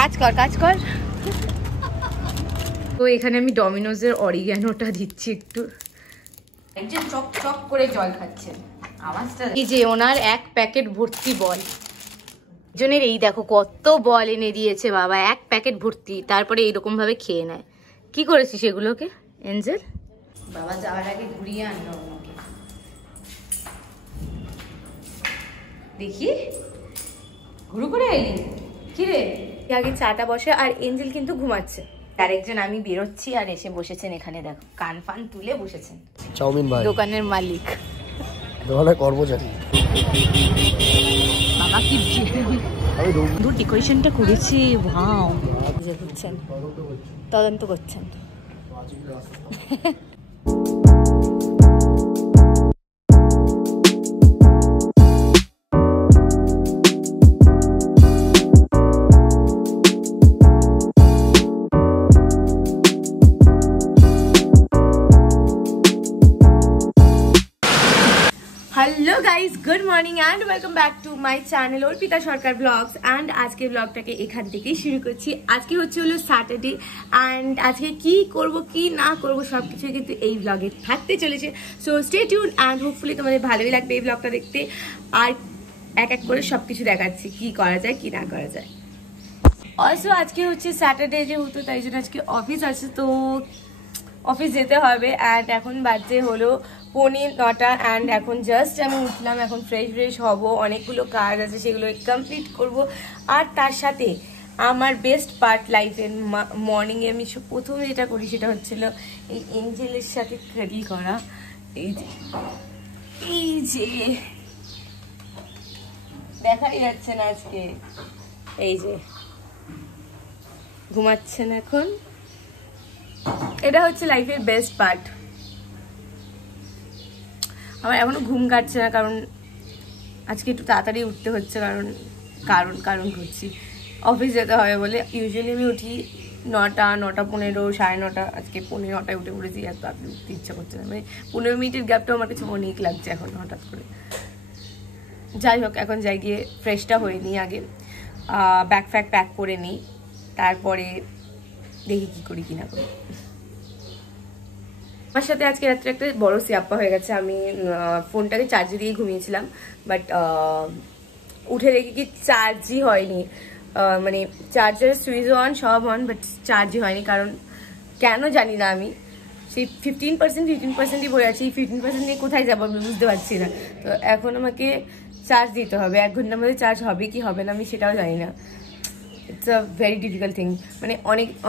কাজ কর কাজ কর। তো এখানে আমি ডমিনোজের অরিগ্যানোটা দিচ্ছি একটু। একজন চক চক করে জল খাচ্ছেন, আওয়াজটা এই যে ওনার এক প্যাকেট ভর্তি বল। জনের এই দেখো কত বল এনে দিয়েছে বাবা, এক প্যাকেট ভর্তি, তারপরে এইরকম ভাবে খেয়ে নেয়। কি করেছিস সেগুলোকে এঞ্জেল? বাবা যাওয়ার আগে ঘুরিয়ে আনলো আমাকে, দেখি ঘুরু করে এলি কি রে? আগে চাটা বসে আর এঞ্জেল কিন্তু ঘুমাচ্ছে। আরেকজন আমি বেরোচ্ছি আর এসে বসেছেন এখানে, দেখো কান ফান তুলে বসেছেন। চাউমিন ভাই, দোকানের মালিক, দোকানের কর্মচারী। বাবা কি সুন্দর ডেকোরেশনটা করেছে, ওয়াও। তদন্ত করছেন। Hello guys, good morning and welcome back to my channel Arpita Sarkar vlogs. And आज के ब्लगटाके एखान থেকেই শুরু করছি। আজকে হচ্ছে হলো স্যাটারডে এন্ড আজকে কি করব কি না করব সবকিছু কিন্তু এই ব্লগে থাকতে চলেছে। So stay tune and hopefully তোমাদের ভালোই লাগবে এই ব্লগটা দেখতে। আর এক এক করে সবকিছু দেখাচ্ছি কি করা যায় কি না করা যায়। অলসো আজকে হচ্ছে স্যাটারডে যেহেতু, তাই জন্য আজকে অফিস আছে, তো অফিস যেতে হবে। অ্যান্ড এখন বাজে হলো 9:45 অ্যান্ড এখন জাস্ট আমি উঠলাম, এখন ফ্রেশ হব, অনেকগুলো কাজ আছে সেগুলো কমপ্লিট করব। আর তার সাথে আমার বেস্ট পার্ট লাইফের মর্নিংয়ে আমি প্রথম যেটা করি সেটা হচ্ছিল এই এঞ্জেলের সাথে কাডল করা। এই যে দেখাই যাচ্ছে না আজকে, এই যে ঘুমাচ্ছেন এখন। এটা হচ্ছে লাইফের বেস্ট পার্ট। আমার এখনো ঘুম কাটছে না, কারণ আজকে একটু তাড়াতাড়ি উঠতে হচ্ছে, কারণ করছি অফিস যেতে হবে বলে। ইউজুয়ালি আমি উঠি 9টা 9:15 9:30, আজকে 9:15 উঠে পড়েছি। এত আপনি উঠতে ইচ্ছা করছে না, মানে 15 মিনিটের গ্যাপটা আমার কাছে অনেক লাগছে এখন হঠাৎ করে। যাই হোক, এখন যাই গিয়ে ফ্রেশটা হয়ে নিই, আগে ব্যাগ ফ্যাগ প্যাক করে নিই, তারপরে দেখি কি করি কি না করি। আমার সাথে আজকে রাত্রে একটা বড় সিয়াপ্পা হয়ে গেছে। আমি ফোনটাকে চার্জে দিয়ে ঘুমিয়েছিলাম, বাট উঠে দেখি কি চার্জই হয়নি। মানে চার্জার সুইচ অন সব অন, বাট চার্জই হয়নি। কারণ কেন জানি না, আমি সেই 15%ই বলে আছি। এই 15% নিয়ে কোথায় যাবো আমি বুঝতে পারছি না। তো এখন আমাকে চার্জ দিতে হবে, 1 ঘন্টার মধ্যে চার্জ হবে কি হবে না আমি সেটাও জানি না। It's a very difficult thing. মানে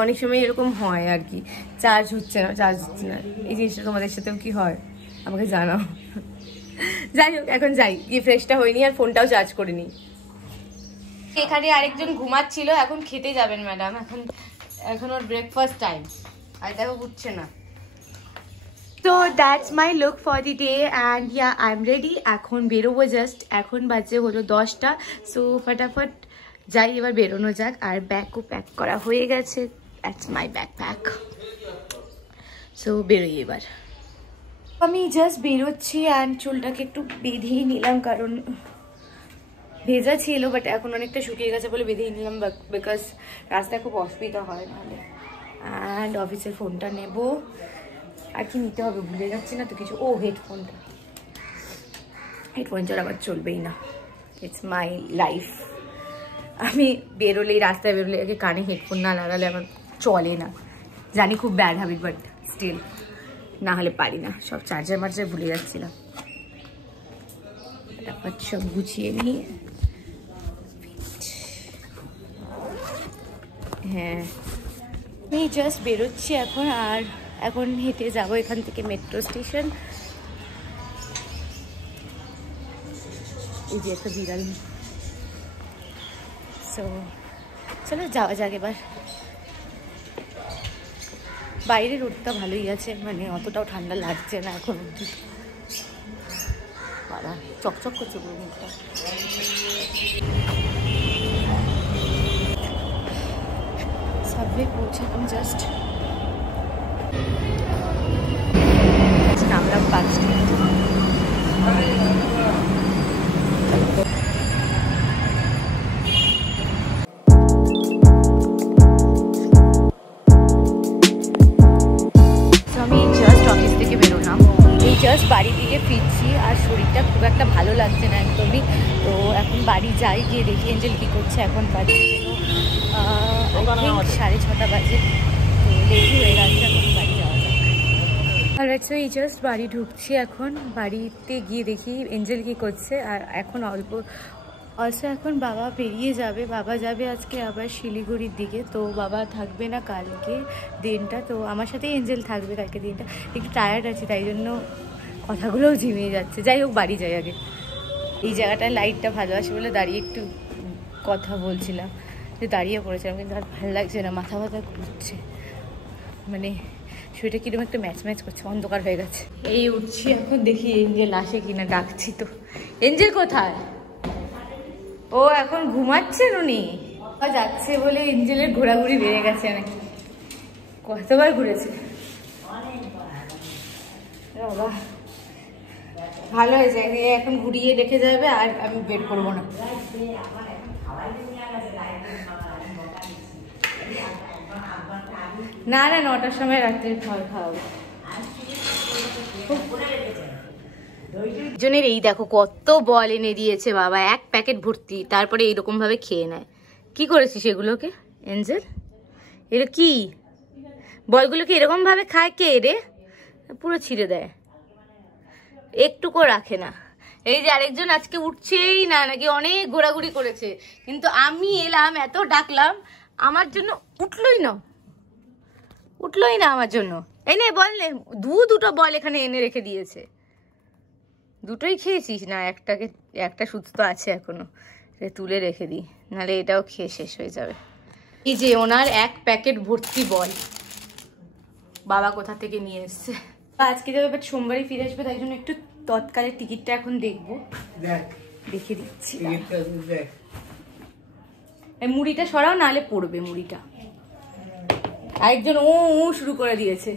অনেক সময় এরকম হয় আর কি, চার্জ হচ্ছে না। এই জিনিসটা তোমাদের সাথেও কি হয় আমাকে জানাও। যাই হোক, এখন যাই গিয়ে ফ্রেশটা হয়নি আর ফোনটাও চার্জ করে নিই। এখানে আরেকজন ঘুমাচ্ছিল, এখন খেতে যাবেন ম্যাডাম। এখন ওর ব্রেকফাস্ট টাইম, আর দেখো উঠছে না। তো that's my look for the day and yeah I am ready. এখন বেরোবো জাস্ট, এখন বাজে হলো 10টা। সো ফটাফট যাই, এবার বেরোনো যাক। আর ব্যাগও প্যাক করা হয়ে গেছে, দ্যাটস মাই ব্যাকপ্যাক। সো বেরোই এবার। আমি জাস্ট বেরোচ্ছি অ্যান্ড চুলটাকে একটু বেঁধেই নিলাম, কারণ ভেজা ছিল বাট এখন অনেকটা শুকিয়ে গেছে বলে বেঁধেই নিলাম, বিকজ রাস্তায় খুব অসুবিধা হয় নাহলে। অ্যান্ড অফিসের ফোনটা নেব, আর কি নিতে হবে ভুলে যাচ্ছি না তো কিছু। ও হেডফোনটা আবার চলবেই না, ইটস মাই লাইফ। আমি রাস্তায় বেরোলে আগে কানে হেডফোন না লাগালে আমার চলে না। জানি খুব ব্যাড হ্যাবিট, বাট স্টিল না হলে পারি না। সব চার্জার ভুলে যাচ্ছিলাম, তারপর সব গুছিয়ে নিই। হ্যাঁ, আমি জাস্ট বেরোচ্ছি এখন, আর এখন হেঁটে যাবো এখান থেকে মেট্রো স্টেশন। এই যে একটা বিড়াল। সো চলো যাওয়া যাক এবার। বাইরে রোদটা ভালোই আছে, মানে অতটাও ঠান্ডা লাগছে না এখন অবধি। বাবা চকচক করছে পুরো মুখটা। সাবওয়ে পৌঁছালাম জাস্ট, নামলাম 5 মিনিট। যাই, গিয়ে দেখি এঞ্জেল কি করছে। এখন বাজে 6:30 বাজে, তো লেটই হয়ে গেছে, এখন বাড়ি যাওয়া যাক। অলরাইট, সো এই জাস্ট বাড়ি ঢুকছি। এখন বাড়িতে গিয়ে দেখি এঞ্জেল কি করছে। আর এখন এখন বাবা বেরিয়ে যাবে, বাবা যাবে আজকে আবার শিলিগুড়ির দিকে। তো বাবা থাকবে না কালকে দিনটা, তো আমার সাথেই এঞ্জেল থাকবে কালকে দিনটা। একটু টায়ার্ড আছে, তাই জন্য কথাগুলোও ঝিমিয়ে যাচ্ছে। যাই হোক, বাড়ি যাই আগে। এই জায়গাটায় লাইটটা ভালো আসে বলে দাঁড়িয়ে একটু কথা বলছিলাম, যে দাঁড়িয়ে পড়েছিলাম, কিন্তু আর ভালো লাগছে না, মাথা ব্যথা ঘুরছে, মানে শরীরটা কিরকম একটা ম্যাচ ম্যাচ করছে, অন্ধকার হয়ে গেছে। এই উঠছি এখন, দেখি এঞ্জেল আসে কিনা, ডাকছি তো। এঞ্জেল কোথায়? ও এখন ঘুমাচ্ছেন উনি, যাচ্ছে বলে এঞ্জেলের ঘোরাঘুরি বেড়ে গেছে নাকি, কতবার ঘুরেছে বাবা। ভালো হয়েছে, এখন ঘুরিয়ে রেখে যাবে আর আমি বের করবো না। না না, 9টার সময় রাত্রে খাওয়াবো। জনের এই দেখো কত বল এনে দিয়েছে বাবা, এক প্যাকেট ভর্তি, তারপরে এইরকম ভাবে খেয়ে নেয়। কি করেছিস এগুলোকে এঞ্জেল? এগুলো কি বলগুলোকে এরকম ভাবে খায় কে রে? পুরো ছিঁড়ে দেয়, একটুকু রাখে না। এই যে আরেকজন আজকে উঠছেই না, নাকি অনেক ঘোরাঘুরি করেছে, কিন্তু আমি এলাম, এত ডাকলাম, আমার জন্য উঠলোই না আমার জন্য। এই নে বল, দুটো বল এখানে এনে রেখে দিয়েছে। দুটোই খেয়েছিস না? একটা সুস্থ আছে এখনো, তুলে রেখে দিই, নাহলে এটাও খেয়ে শেষ হয়ে যাবে। এই যে ওনার এক প্যাকেট ভর্তি বল বাবা কোথা থেকে নিয়ে এসছে। আজকে যাবে, বাট সোমবারই ফিরে আসবে, তাই জন্য একটু তৎকালের টিকিটটা এখন দেখবো, দেখে দিচ্ছি। মুড়িটা সরাও, নাহলে পড়বে মুড়িটা। আরেকজন ও শুরু করে দিয়েছে,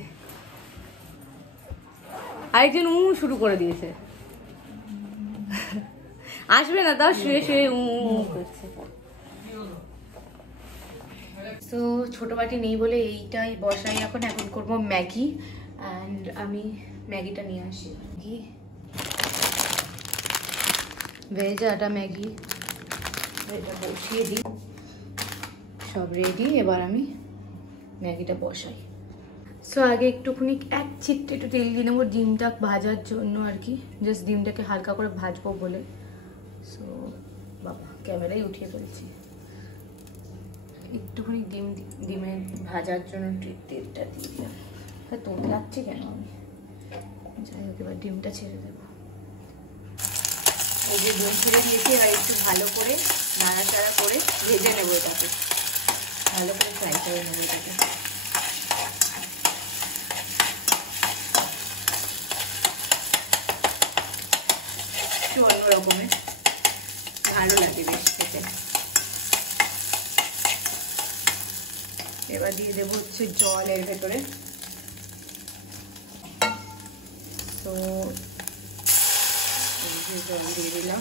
আসবে না তাও, শুয়ে শুয়ে করছে। তো ছোট বাটি নেই বলে এইটাই বসাই এখন করবো ম্যাগি। অ্যান্ড আমি ম্যাগিটা নিয়ে আসি, ভেজ আটা ম্যাগি, এটা বসিয়ে দিই, সব রেডি। এবার আমি ম্যাগিটা বসাই। সো আগে একটুখানি এক চিট্টে একটু তেল দিয়ে নেবো ডিমটা ভাজার জন্য আর কি, জাস্ট ডিমটাকে হালকা করে ভাজবো বলে। সো বাবা ক্যামেরাই উঠিয়ে ফেলছি। একটুখানি ডিমে ভাজার জন্য তেলটা দিয়ে দিলাম। তোকে লাগছে কেন? আমি যাই হোক, এবার ডিমটা ছেড়ে দেবো। এই যে ডিম ছেড়ে দিয়েছি, এবার একটু ভালো করে নাড়াচাড়া করে ভেজে নেবো এটাকে, ভালো করে ফ্রাই করে নেবো এটাকে। একটু অন্য রকমের ভালো লাগে বেশ খেতে। এবার দিয়ে দেবো হচ্ছে জল এর ভেতরে। তো জল দিয়ে দিলাম,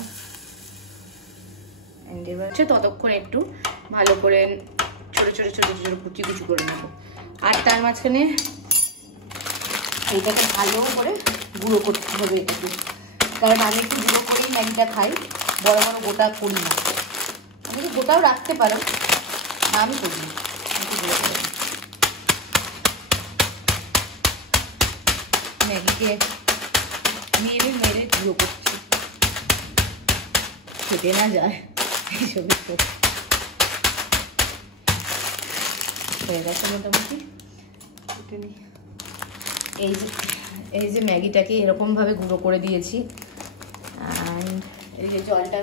এবার হচ্ছে ততক্ষণ একটু ভালো করে ছোট ছোট ছোট ছোট কুচি কুচি করে নেবো। আর তার মাঝখানে এইটাকে ভালো করে গুঁড়ো করতে হবে এটাকে, কারণ আমি একটু গুঁড়ো করেই ম্যাগিটা খাই, বড় বড় গোটা করি না। আমি গোটাও রাখতে পারো, আমি করি না, একটু গুঁড়ো করে ম্যাগিকে মেরে মেরে গুঁড়ো করছি, খেতে না যায় এইসব। হয়ে গেছে মোটামুটি। এই যে ম্যাগিটাকে এরকমভাবে গুঁড়ো করে দিয়েছি। অ্যান্ড এই যে জলটা,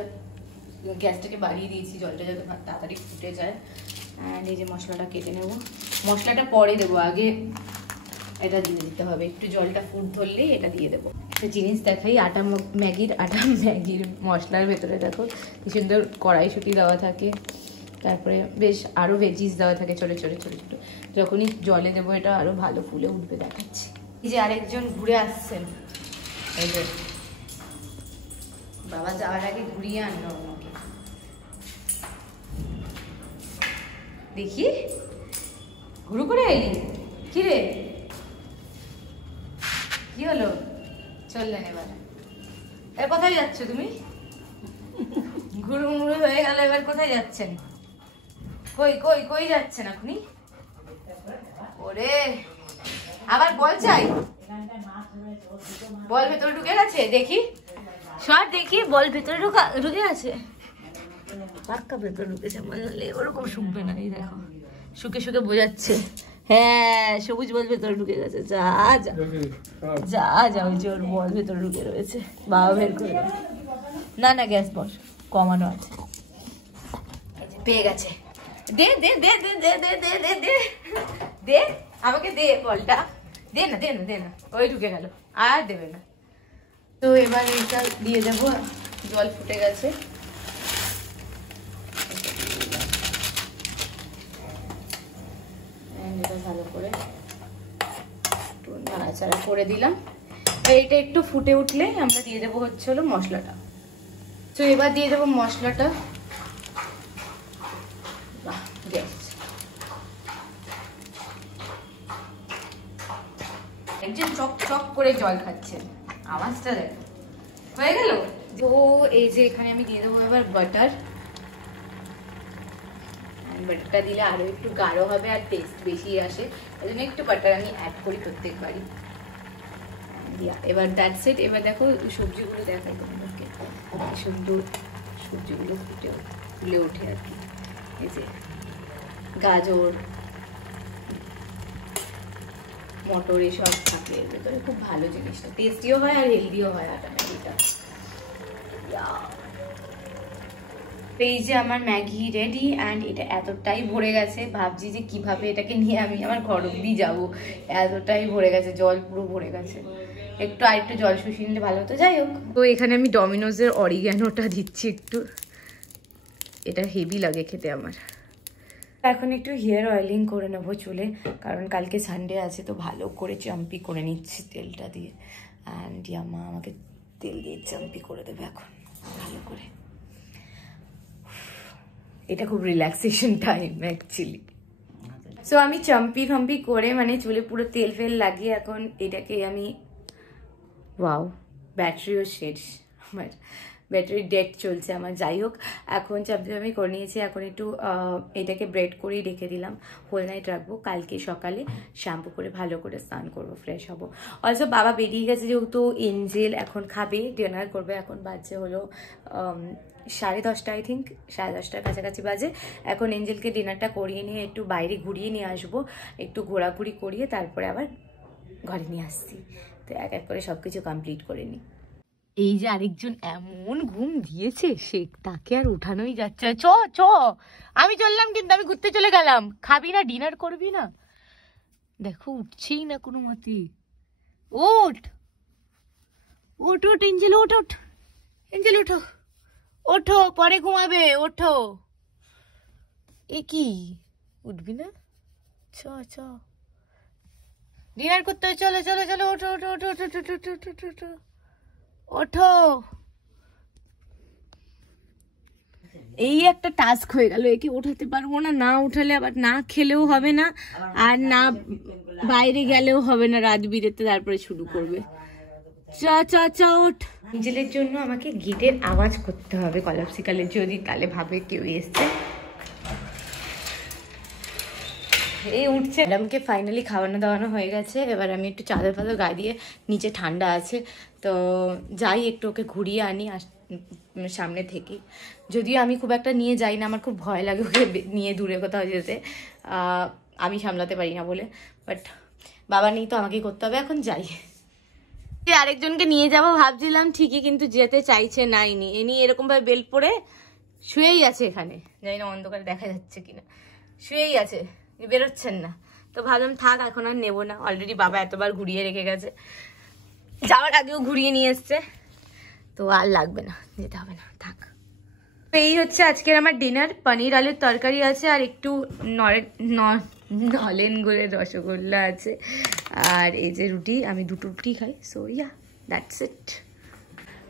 গ্যাসটাকে বাড়িয়ে দিয়েছি, জলটা যাতে তাড়াতাড়ি ফুটে যায়। অ্যান্ড এই যে মশলাটা কেটে নেব, মশলাটা পরে দেবো, আগে এটা দিয়ে দিতে হবে। একটু জলটা ফুট ধরলেই এটা দিয়ে দেবো। একটা জিনিস দেখাই, ম্যাগির মশলার ভেতরে দেখো কি সুন্দর কড়াইশুঁটি দেওয়া থাকে, তারপরে বেশ আরও ভেজিস দেওয়া থাকে ছোটো ছোটো ছোটো ছোটো। যখনই জলে দেবো এটা আরও ভালো ফুলে উঠবে, দেখাচ্ছি। এই যে আরেকজন ঘুরে আসছেন, এই যে বাবা যাওয়ার আগে ঘুরিয়ে আনলো ওনাকে, দেখি ঘুরু করে এলি কি রে, কি হলো? চললেন এবার। কোথায় যাচ্ছ তুমি? ঘুরুমুড়ু হয়ে গেল, এবার কোথায় যাচ্ছেন? কই কই কই যাচ্ছেন আপনি? ওরে আবার বল চাই, বল ভেতরে ঢুকে গেছে, দেখি সর দেখি, বল ভেতরে ঢুকে আছে, পাক্কা ভেতরে ঢুকেছে, মানে ওরকম শুকবে না, এই দেখো শুকে শুকে বোঝাচ্ছে। হ্যাঁ সবুজ বল ভেতরে ঢুকে গেছে, যা যা যা যা, ওই যে ওর বল ভেতরে ঢুকে রয়েছে, বাবা বের করে না না গ্যাস বস কমানো আছে, পেয়ে গেছে। দে দে দে দে দে দে দে দে দে দে আমাকে দে বলটা, দে না দে না দে না, ওই ঢুকে গেল আর দেবে না। তো এবার এটা দিয়ে দেবো, জল ফুটে গেছে, এটা ভালো করে একটু নাড়াচাড়া করে দিলাম। এইটা একটু ফুটে উঠলে আমরা দিয়ে দেবো হচ্ছে হলো মশলাটা। তো এবার দিয়ে দেবো মশলাটা, একজন চক চক করে জল খাচ্ছেন, আওয়াজটা দেখো, হয়ে গেল। তো এই যে এখানে আমি দিয়ে দেবো এবার বাটার, বাটারটা দিলে আরো একটু গাঢ় হবে আর টেস্ট বেশি আসে, এই জন্য একটু বাটার আমি অ্যাড করি প্রত্যেকবারই। এবার দ্যাটস ইট। এবার দেখো সবজিগুলো দেখাই তোমাদেরকে, সবজিগুলো ফুলে ওঠে আর কি, এই যে গাজর মটর এসব থাকে এর ভেতরে, খুব ভালো জিনিসটা, টেস্টিও হয় আর হেলদিও হয় এটা। এই যে আমার ম্যাগি রেডি, অ্যান্ড এটা এতটাই ভরে গেছে, ভাবছি যে কিভাবে এটাকে নিয়ে আমি আমার ঘর অব্দি যাবো, এতটাই ভরে গেছে, জল পুরো ভরে গেছে, একটু আর একটু জল শুষিয়ে নিলে ভালো হতো। যাই হোক, তো এখানে আমি ডমিনোজের অরিগ্যানোটা দিচ্ছি একটু, এটা হেভি লাগে খেতে আমার। এখন একটু হেয়ার অয়েলিং করে নেবো চুলে, কারণ কালকে সানডে আছে, তো ভালো করে চাম্পি করে নিচ্ছি তেলটা দিয়ে, অ্যান্ড ইয়াম্মা আমাকে তেল দিয়ে চাম্পি করে দেবে এখন ভালো করে। এটা খুব রিল্যাক্সেশন টাইম অ্যাকচুয়ালি। সো আমি চাম্পি ফাম্পি করে মানে চুলে পুরো তেল ফেল লাগিয়ে এখন এটাকে আমি, ওয়াও ব্যাটারিও শেষ, আমার ব্যাটারি ডেট চলছে আমার। যাই হোক, এখন চাম্পি আমি করে নিয়েছি, এখন একটু এটাকে ব্রেড করেই রেখে দিলাম, হোল নাইট রাখবো, কালকে সকালে শ্যাম্পু করে ভালো করে স্নান করবো, ফ্রেশ হবো। অলসো বাবা বেরিয়ে গেছে, যেহেতু এঞ্জেল এখন খাবে, ডিনার করবে, এখন বাজছে হলো 10:30 আই থিঙ্ক, 10:30টার কাছাকাছি বাজে। এখন এঞ্জেলকে ডিনারটা করিয়ে নিয়ে একটু বাইরে ঘুরিয়ে নিয়ে আসবো, একটু ঘোরাঘুরি করিয়ে তারপরে আবার ঘরে নিয়ে আসছি। তো এক এক করে সবকিছু কমপ্লিট করে নিই। এই যে আরেকজন এমন ঘুম দিয়েছে, সে তাকে আর উঠানোই যাচ্ছে না। চ চ আমি চললাম, কিন্তু আমি ঘুরতে চলে গেলাম, খাবি না, ডিনার করবি না? দেখো উঠছেই না কোনো মতে। ওঠ ওঠ ওঠ এঞ্জেল, ওঠ ওঠ এঞ্জেল, ওঠো ওঠো, পরে ঘুমাবে, ওঠো। এ কি উঠবি না? চ চ ডিনার করতে, চলো চলো চলো, ওঠো ওঠো ওঠো ওঠো ওঠো ওঠো ওঠো ওঠো ওঠো। এই একটা টাস্ক হয়ে গেল, একে ওঠাতে পারবো না, না উঠালে আবার না খেলেও হবে না, আর না বাইরে গেলেও হবে না, রাত বিরেতে তারপরে শুরু করবে। চ চ চ ওঠ। নিজের জন্য আমাকে গেটের আওয়াজ করতে হবে কলাপসিকালের, যদি তাহলে ভাবে কেউ এসছে। এই উঠছে। ম্যাডামকে ফাইনালি খাওয়ানো দাওয়ানো হয়ে গেছে, এবার আমি একটু চাদর ফাদর গায়ে দিয়ে, নিচে ঠান্ডা আছে তো যাই একটু ওকে ঘুরিয়ে আনি সামনে থেকে। যদিও আমি খুব একটা নিয়ে যাই না, আমার খুব ভয় লাগে ওকে নিয়ে দূরে কোথাও যেতে, আমি সামলাতে পারি না বলে, বাট বাবা নেই তো আমাকেই করতে হবে। এখন যাই, আরেকজনকে নিয়ে যাব ভাবছিলাম ঠিকই, কিন্তু যেতে চাইছে না, এনি এরকম ভাবে বেল্ট পরে শুয়েই আছে এখানে, জানি না অন্ধকারে দেখা যাচ্ছে কিনা, শুয়েই আছে, বেরোচ্ছেন না। তো ভাবলাম থাক, এখন আর নেবো না, অলরেডি বাবা এতবার ঘুরিয়ে রেখে গেছে, যাওয়ার আগেও ঘুরিয়ে নিয়ে এসছে, তো আর লাগবে না, যেতে হবে না, থাক। তো এই হচ্ছে আজকের আমার ডিনার, পনির আলুর তরকারি আছে, আর একটু নলেন গুড়ের রসগোল্লা আছে, আর এই যে রুটি, আমি দুটো রুটি খাই, so yeah that's it.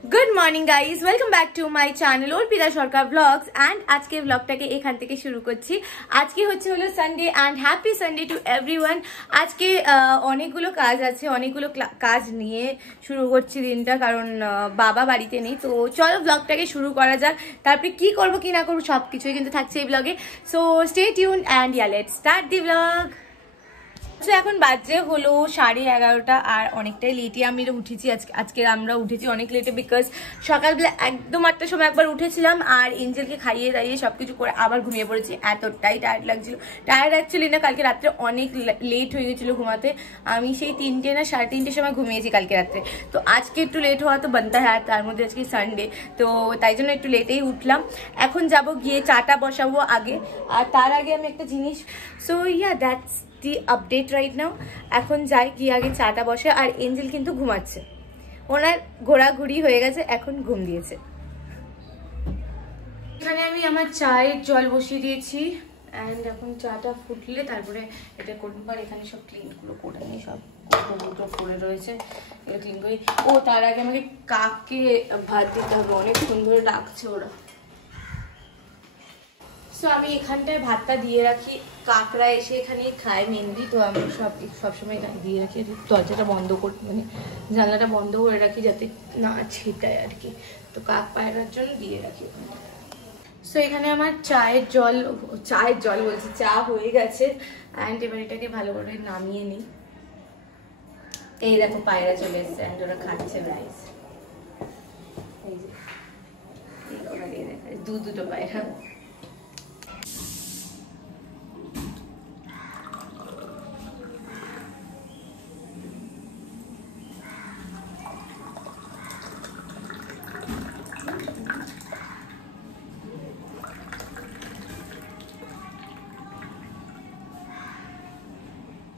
Good morning guys, welcome back to my channel Arpita Sarkar vlogs. And আজকে ব্লগটাকে এখান থেকে শুরু করছি। আজকে হলো Sunday and happy Sunday to everyone. আজকে অনেকগুলো কাজ আছে, অনেকগুলো কাজ নিয়ে শুরু করছি দিনটা, কারণ বাবা বাড়িতে নেই। তো চলো ব্লগটাকে শুরু করা যাক, তারপরে কি করবো কি না করবো সব কিছুই কিন্তু থাকছে এই ব্লগে। So stay tune and yeah let's start the blog. এখন বাজে হলো 11:30 আর অনেকটাই লেটে আমি উঠেছি। আজকে আমরা উঠেছি অনেক লেটে, বিকজ সকালবেলা একদম 8টার সময় একবার উঠেছিলাম আর এঞ্জেলকে খাইয়ে দাঁড়িয়ে সবকিছু করে আবার ঘুমিয়ে পড়েছি। এতটাই টায়ার্ড লাগছিল, টায়ার্ড অ্যাকচুয়ালি না, কালকে রাত্রে অনেক লেট হয়ে গেছিলো ঘুমাতে। আমি সেই 3টে না 3:30 সময় ঘুমিয়েছি কালকে রাত্রে। তো আজকে একটু লেট হওয়া তো বানতা হ্যাঁ, তার মধ্যে আজকে সানডে, তো তাই জন্য একটু লেটেই উঠলাম। এখন যাব গিয়ে চাটা বসাবো আগে, আর তার আগে আমি একটা জিনিস, so yeah that's the update right now. এখন যাই গিয়ে আগে চাটা বসে। আর এঞ্জেল কিন্তু ঘুমাচ্ছে, ওনার ঘোরাঘুরি হয়ে গেছে, এখন ঘুম দিয়েছে। এখানে আমি আমার চায়ের জল বসিয়ে দিয়েছি অ্যান্ড এখন চাটা ফুটলে তারপরে এটা করবো। আর এখানে সব ক্লিনগুলো করে নিয়ে সব দুটো পড়ে রয়েছে, এগুলো ক্লিন করি। ও তার আগে আমাকে কাককে ভাত দিতে হবে, অনেকক্ষণ ধরে ডাকছে ওরা। সো আমি এখানটায় ভাতটা দিয়ে রাখি, কাকরা এসে এখানে খায় মেনলি, তো আমি সবসময় দিয়ে রাখি। দরজাটা বন্ধ করে, মানে জানলাটা বন্ধ করে রাখি যাতে না ছিটায় আর কি। তো কাক পায়রার জন্য দিয়ে রাখি ওখানে। সো এখানে আমার চায়ের জল বলছি, চা হয়ে গেছে। অ্যান্ড এবার এটাকে ভালো করে নামিয়ে নিই। এই দেখো পায়রা চলে এসছে অ্যান্ড ওরা খাচ্ছে রাইস। এই যে ওরা দুটো পায়রা।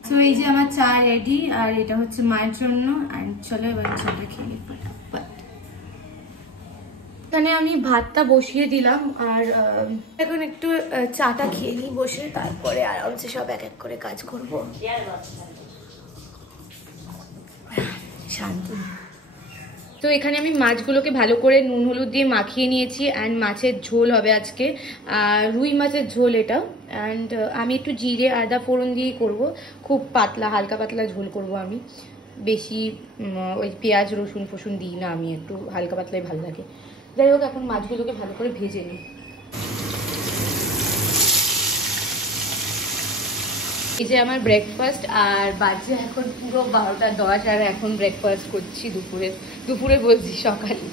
তো এই যে আমার চা রেডি, আর এটা হচ্ছে মায়ের জন্য। অ্যান্ড চলো এবার চাটা খেয়ে ফটাফট। এখানে আমি ভাতটা বসিয়ে দিলাম, আর এখন একটু চাটা খেয়ে নিই বসে, তারপরে আরামসে সব এক এক করে কাজ করবো। শান্তি। তো এখানে আমি মাছগুলোকে ভালো করে নুন হলুদ দিয়ে মাখিয়ে নিয়েছি। অ্যান্ড মাছের ঝোল হবে আজকে, রুই মাছের ঝোল এটা। অ্যান্ড আমি একটু জিরে আদা ফোড়ন দিয়েই করবো, খুব পাতলা হালকা পাতলা ঝোল করব আমি। বেশি ওই পেঁয়াজ রসুন ফসুন দিই না আমি, একটু হালকা পাতলাই ভালো লাগে। যাই হোক, এখন মাছগুলোকে ভালো করে ভেজে নিই। এই যে আমার ব্রেকফাস্ট, আর বাজে এখন পুরো 12:10, আর এখন ব্রেকফাস্ট করছি দুপুরে বলছি সকালে।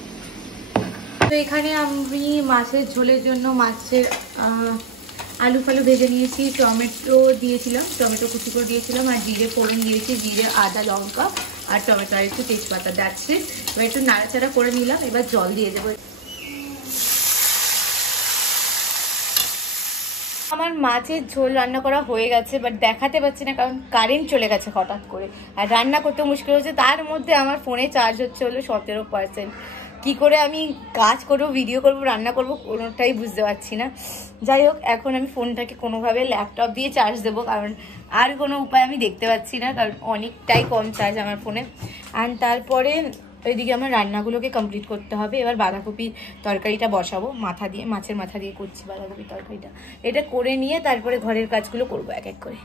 তো এখানে আমি মাছের ঝোলের জন্য মাছের আলু ফালু ভেজে নিয়েছি, টমেটো দিয়েছিলাম, টমেটো কুচি করে দিয়েছিলাম, আর জিরে ফোড়ন দিয়েছি, জিরে আদা লঙ্কা আর টমেটো আর একটু তেজপাতা, দ্যাটস ইট। এবার একটু নাড়াচাড়া করে নিলাম, এবার জল দিয়ে দেবো। আমার মাছের ঝোল রান্না করা হয়ে গেছে, বাট দেখাতে পারছি না কারণ কারেন্ট চলে গেছে হঠাৎ করে, আর রান্না করতে মুশকিল হচ্ছে। তার মধ্যে আমার ফোনে চার্জ হচ্ছে হলো 17%। কি করে আমি কাজ করবো, ভিডিও করবো, রান্না করবো, কোনোটাই বুঝতে পারছি না। যাই হোক, এখন আমি ফোনটাকে কোনোভাবে ল্যাপটপ দিয়ে চার্জ দেবো, কারণ আর কোনো উপায় আমি দেখতে পাচ্ছি না, কারণ অনেকটাই কম চার্জ আমার ফোনে। অ্যান্ড তারপরে ওইদিকে আমার রান্নাগুলোকে কমপ্লিট করতে হবে। এবার বাঁধাকপির তরকারিটা বসাবো, মাছের মাথা দিয়ে করছি বাঁধাকপির তরকারিটা। এটা করে নিয়ে তারপরে ঘরের কাজগুলো করবো এক এক করে।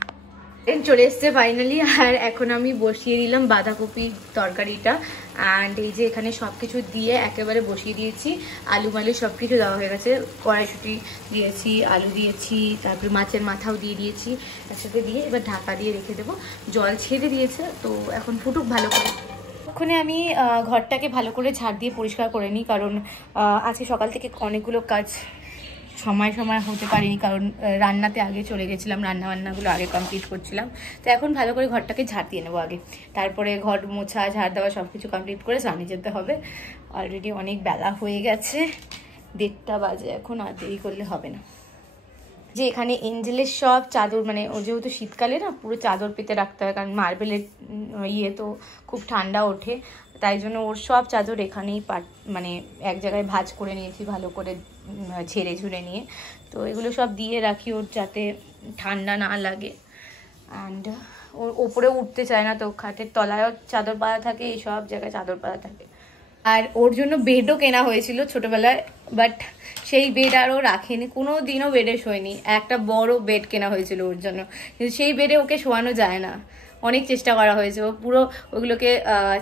চলে এসছে ফাইনালি, আর এখন আমি বসিয়ে দিলাম বাঁধাকপির তরকারিটা। অ্যান্ড এই যে এখানে সব কিছু দিয়ে একেবারে বসিয়ে দিয়েছি, আলু মালু সব কিছু দেওয়া হয়ে গেছে, কড়াইশুঁটি দিয়েছি, আলু দিয়েছি, তারপরে মাছের মাথাও দিয়ে দিয়েছি একসাথে দিয়ে। এবার ঢাকা দিয়ে রেখে দেবো, জল ছেড়ে দিয়েছে, তো এখন ফুটুক ভালো করে। ওখানে আমি ঘরটাকে ভালো করে ঝাড় দিয়ে পরিষ্কার করে নিই, কারণ আজকে সকাল থেকে অনেকগুলো কাজ সময় হতে পারিনি, কারণ রান্নাতে আগে চলে গেছিলাম, রান্নাবান্নাগুলো আগে কমপ্লিট করছিলাম। তো এখন ভালো করে ঘরটাকে ঝাড় দিয়ে নেবো আগে, তারপরে ঘর মোছা ঝাড় দেওয়া সব কিছু কমপ্লিট করে স্নানে যেতে হবে। অলরেডি অনেক বেলা হয়ে গেছে, 1:30 বাজে এখন, আর দেরি করলে হবে না। যে এখানে এঞ্জেলের সব চাদর, মানে ও যেহেতু শীতকালে না পুরো চাদর পেতে রাখতে হয়, কারণ মার্বেলের তো খুব ঠান্ডা ওঠে, তাই জন্য ওর সব চাদর এখানেই মানে এক জায়গায় ভাঁজ করে নিয়েছি ভালো করে ঝেড়ে ঝুড়ে নিয়ে। তো এগুলো সব দিয়ে রাখি ওর, যাতে ঠান্ডা না লাগে। অ্যান্ড ওর ওপরে উঠতে চায় না, তো খাটের তলায়ও চাদর পাতা থাকে, এই সব জায়গায় চাদর পাতা থাকে। আর ওর জন্য বেডও কেনা হয়েছিল ছোটবেলায়, বাট সেই বেড আরও রাখেনি, কোনো দিনও বেডে শোয়নি। একটা বড় বেড কেনা হয়েছিল ওর জন্য, কিন্তু সেই বেডে ওকে শোয়ানো যায় না। অনেক চেষ্টা করা হয়েছে, ও পুরো ওগুলোকে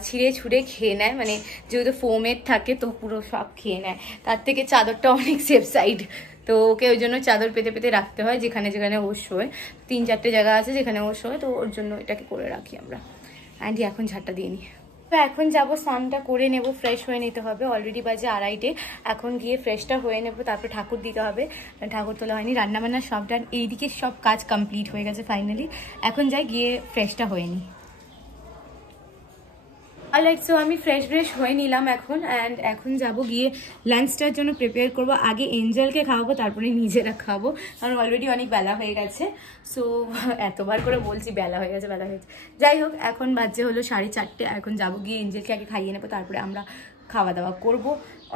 ছিঁড়ে ছুঁড়ে খেয়ে নেয়, মানে যেহেতু ফোমের থাকে তো পুরো সব খেয়ে নেয়। তার থেকে চাদরটা অনেক সেফ সাইড, তো ওকে ওই জন্য চাদর পেতে পেতে রাখতে হয় যেখানে যেখানে ও শোয়। 3-4টে জায়গা আছে যেখানে ও শোয়, তো ওর জন্য এটাকে করে রাখি আমরা। অ্যান্ড এখন ঝাড়টা দিয়ে নিই। তো এখন যাবো, স্নানটা করে নেব, ফ্রেশ হয়ে নিতে হবে। অলরেডি বাজে 2:30, এখন গিয়ে ফ্রেশটা হয়ে নেব, তারপর ঠাকুর দিতে হবে। ঠাকুর তোলা হয়নি, রান্নাবান্না সব ডান, এইদিকে সব কাজ কমপ্লিট হয়ে গেছে ফাইনালি। এখন যাই গিয়ে ফ্রেশটা হয়ে নিই। অলরাইট, সো আমি ফ্রেশ হয়ে নিলাম এখন। অ্যান্ড এখন যাব গিয়ে লাঞ্চটার জন্য প্রিপেয়ার করব। আগে এঞ্জেলকে খাওয়াবো, তারপরে নিজেরা খাবো, কারণ অলরেডি অনেক বেলা হয়ে গেছে। সো এতবার করে বলছি বেলা হয়ে গেছে। যাই হোক, এখন বাজে হলো 4:30। এখন যাব গিয়ে এঞ্জেলকে আগে খাইয়ে নেবো, তারপরে আমরা খাওয়া দাওয়া করব।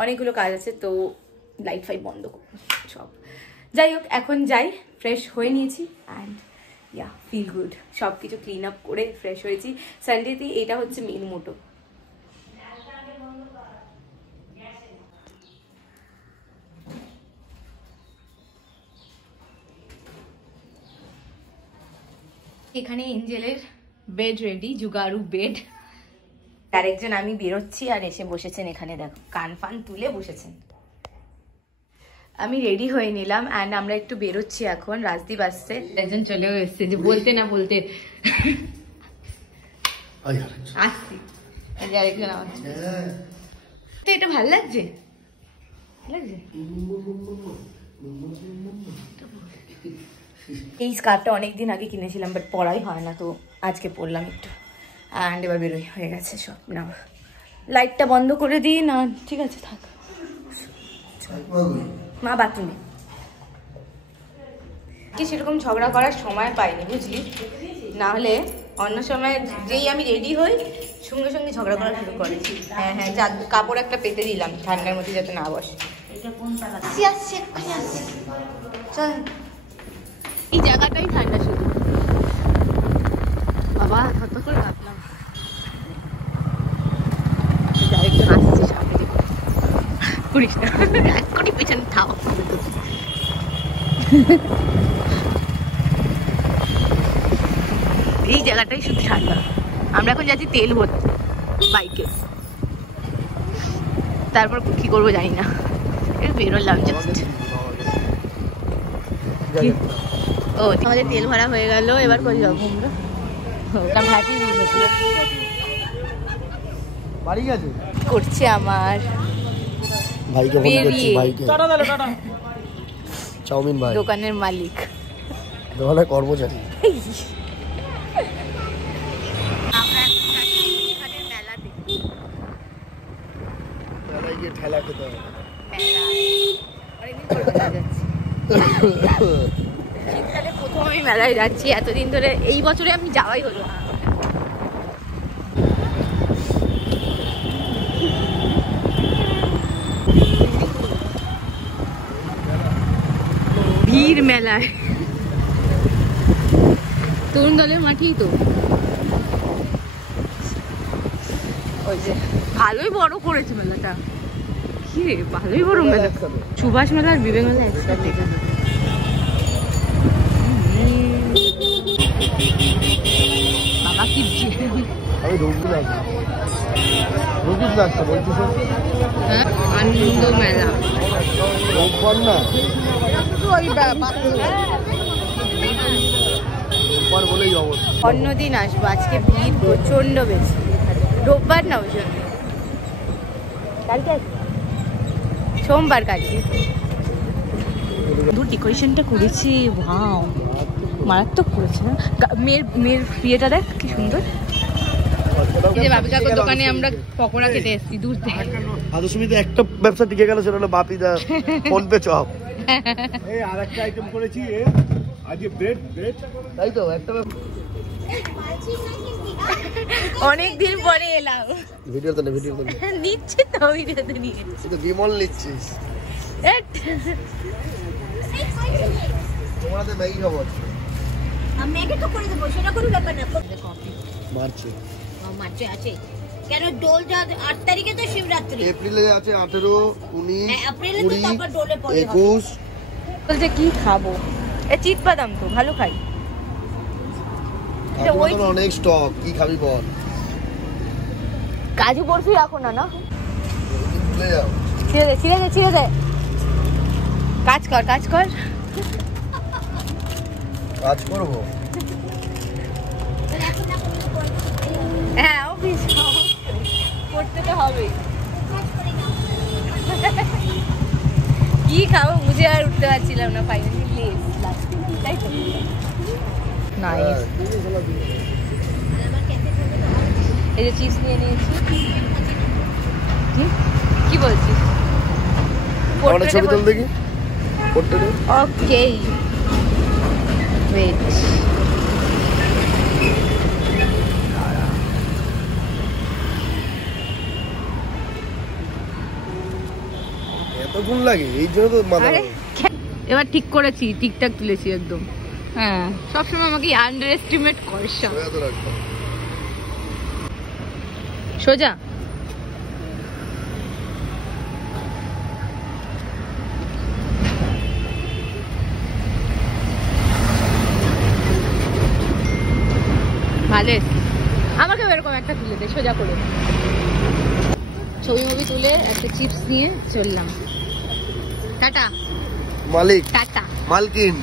অনেকগুলো কাজ আছে, তো লাইট ফাইট বন্ধ করবো সব। যাই হোক, এখন যাই, ফ্রেশ হয়ে নিয়েছি। অ্যান্ড ফিল গুড, সব কিছু ক্লিন আপ করে ফ্রেশ হয়েছি। সানডেতে এটা হচ্ছে মেন মোটো। এখানে এঞ্জেলের বেড রেডি, জুগাড়ু বেড। আরেকজন আমি বেরোচ্ছি আর এসে বসেছেন এখানে, দেখো কান ফান তুলে বসেছেন। আমি রেডি হয়ে নিলাম অ্যান্ড আমরা একটু বেরোচ্ছি এখন। রাজদীপ আসছে, একজন চলেও এসছে, যে বলতে না বলতে আসছি। আরেকজন আসছে, তো এটা ভালো লাগছে। এই স্কার্ফটা অনেকদিন আগে কিনেছিলাম, বাট পরাই হয় না, তো আজকে পরলাম একটু। অ্যান্ড এবার বেরোই, হয়ে গেছে সব। না, লাইটটা বন্ধ করে দিই না, ঠিক আছে থাক। মা বাথরুমে কি সেরকম ঝগড়া করার সময় পাইনি, বুঝলি? না হলে অন্য সময় যেই আমি রেডি হই সঙ্গে সঙ্গে ঝগড়া করা শুরু করেছি। হ্যাঁ, কাপড় একটা পেতে দিলাম ঠান্ডার মধ্যে যাতে না বসে। চল, এই জায়গাটাই ঠান্ডা শুধু। বাবা কত করে কাঁপলাম। আরেকজন আসছে সামনে, করিস না, এক কোটি পেছনে থাও। এই জায়গাটাই শুধু ঠান্ডা। আমরা এখন যাচ্ছি তেল ভরতে বাইকে, তারপর কি করবো জানি না। বেরোলাম জাস্ট। ও, আমাদের তেল ভরা হয়ে গেল, এবার কই যাবো আমরা? করছে আমার চাউমিন ভাই, দোকানের মালিক, দোকানের কর্মচারী। ঠেলা খেতে হবে। শীতকালে প্রথম আমি মেলায় যাচ্ছি, এতদিন ধরে এই বছরে আমি যাওয়াই হলো না। ভিড় মেলায়, তরুণ দলের মাঠেই তো। ওই যে ভালোই বড় করেছে মেলাটা, কি রে ভালোই বড় মেলা। সুভাষ মেলা আর বিবেক মেলা একসাথে। বাবা কি আনন্দ মেলা, অন্যদিন আসবো, আজকে ভিড় প্রচন্ড বেশি। রোববার না, ওই জন্য কালকে সোমবার, কালকে। ডেকোরেশনটা করেছি, ভাও মারাত্মক করেছে না? মেয়ের বিয়েটা দেখ কি সুন্দর। বাপি কাকুর দোকানে আমরা পকোড়া খেতে এসেছি দূর থেকে। আদর্শমিতে একটা ব্যবসা টিকে গেল, সেটা হলো বাপিদা ফোন পে চপ। এই আরেকটা আইটেম করেছি আজ, ব্রেড। তাই তো একটা অনেকদিন পরে এলাম। ভিডিও তো নিচ্ছে তো, ভিডিওতে নিয়ে তো বিমল নিচ্ছিস। তোমাদের ম্যাগি খাবো, আমি ম্যাগি তো করে দেবো, সেটা কোনো ব্যাপার না। মারছে আছে কেন দোল 8 তারিখে তো শিবরাত্রি। এপ্রিলে আছে 18, 19, এপ্রিলে তো তারপর দোলে পড়ে 21। বলছে কি খাবো, চিট বাদাম তো ভালো খাই। ওই অনেক স্টক, কি খাবি বল? কাজু বরফি রাখো না, না ভুলে যাও। ছিঁড়ে দে। কাজ কর কাজ করবো। হ্যাঁ অফিস করতে তো হবে। কি খাবো বুঝে আর উঠতে পারছিলাম না, ফাইনালি লেস তাই তো। নাইস। এই যে চিপস নিয়ে নিয়েছি। কি বলছিস? ছবি তুল দেখি। Okay wait. এতক্ষণ লাগে এই জন্য তো মাথা। এবার ঠিক করেছি, ঠিকঠাক তুলেছি একদম। হ্যাঁ সবসময় আমাকে আন্ডার এস্টিমেট করিস। সোজা ভালো, আমাকে এরকম একটা তুলে দে সোজা করে। ছবি তুলে একটা চিপস নিয়ে চললাম। টাটা মালিক, টাটা মালকিন।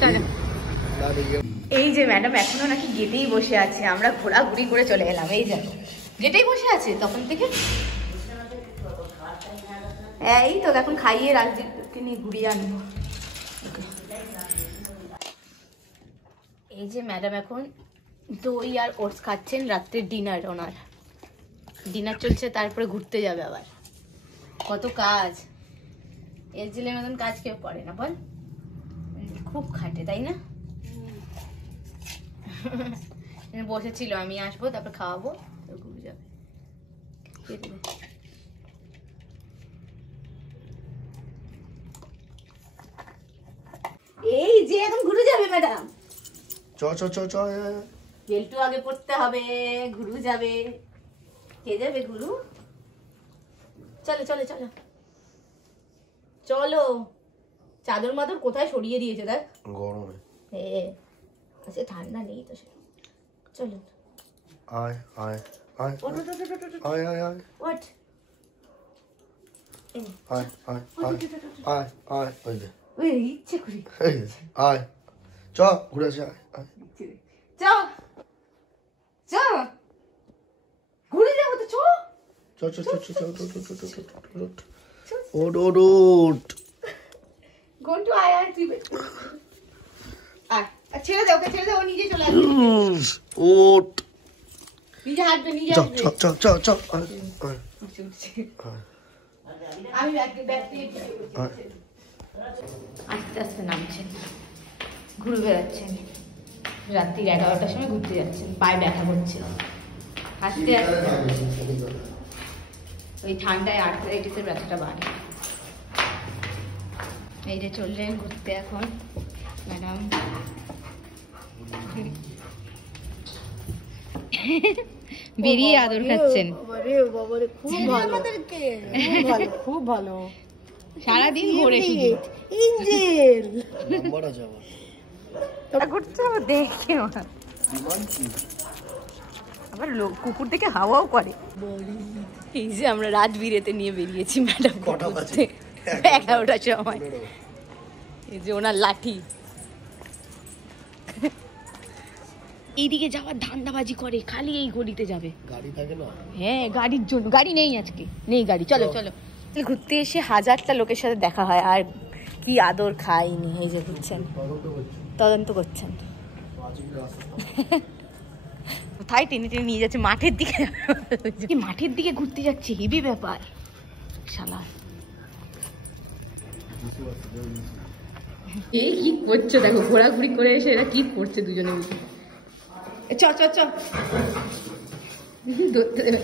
চলো। এই যে ম্যাডাম এখনো নাকি গেটেই বসে আছে, আমরা ঘোরাঘুরি করে চলে এলাম। এই যে গেটেই বসে আছে তখন থেকে। এই তো এখন খাইয়ে রাজদীপকে নিয়ে ঘুরিয়ে আনবো। এই যে ম্যাডাম এখন দই আর ওটস খাচ্ছেন, রাত্রের ডিনার। ওনার ডিনার চলছে, তারপরে ঘুরতে যাবে আবার। কত কাজ, এর জেলের মতন কাজ কেউ করে না বল, খুব খাটে তাই না? বসেছিল আমি আসবো তারপর খাওয়াবো, ঘুরে যাবে। এই যে এখন ঘুরে যাবে ম্যাডাম। বেল্টু আগে পড়তে হবে, ঘুরু যাবে। কে যাবে ঘুরু? চলো চলো চলো চলো। চাদর মাদর কোথায় সরিয়ে দিয়েছে দেখ, গরমে। আচ্ছা ঠান্ডা নেই তো সে। চলো আয় আয় আয় আয় আয় আয় ওঠ। আয় আয় আয় আয় ওই যে ওই ইচ্ছে করি আয় চ ঘুরে আসি। আয় চ চ ঘুরে যাবো তো। চ চ চ চ চ ওট ওট ওট। গন্টু আয় আয় তুই আয়। ছেড়ে দে ওকে, ছেড়ে দে, ও নিজে চলে আসবে। ওট নিজে হাঁটবে, নিজে চ হাঁটবে। চ চ চ আমি ব্যাগ দিয়ে আস্তে আস্তে নামছেন, ঘুরে বেড়াচ্ছেন। রাত্রি 11টার সময় ঘুরতে যাচ্ছেন, পায়ে ব্যথা করছে। আস্তে আস্তে ওই ঠান্ডায় আর্থ্রাইটিসের ব্যথাটা বাড়ে। এই যে চললেন ঘুরতে এখন ম্যাডাম। বেরিয়ে আদর খাচ্ছেন। খুব ভালো, খুব ভালো। সারাদিন ঘুরে শুধু ঘুরতে দেখে আবার কুকুর থেকে হাওয়াও করে। এই যে আমরা রাত বিরেতে নিয়ে বেরিয়েছি ম্যাডাম। 11টার সময়। এই যে ওনার লাঠি। এইদিকে যাওয়ার ধান্দাবাজি করে, খালি এই গলিতে যাবে। গাড়ি থাকে না? হ্যাঁ গাড়ির জন্য, গাড়ি নেই আজকে, নেই গাড়ি। চলো চলো। ঘুরতে এসে হাজারটা লোকের সাথে দেখা হয়, আর কি আদর খাইনি। এই যে ঘুরছেন, তদন্ত করছেন। কোথায় টেনে টেনে নিয়ে যাচ্ছে, মাঠের দিকে। মাঠের দিকে ঘুরতে যাচ্ছে, হেভি ব্যাপার শালা। এই কি করছো দেখো, ঘোরাঘুরি করে এসে এরা কি করছে দুজনে মিলে। চ চ চ ধরতে দেবে।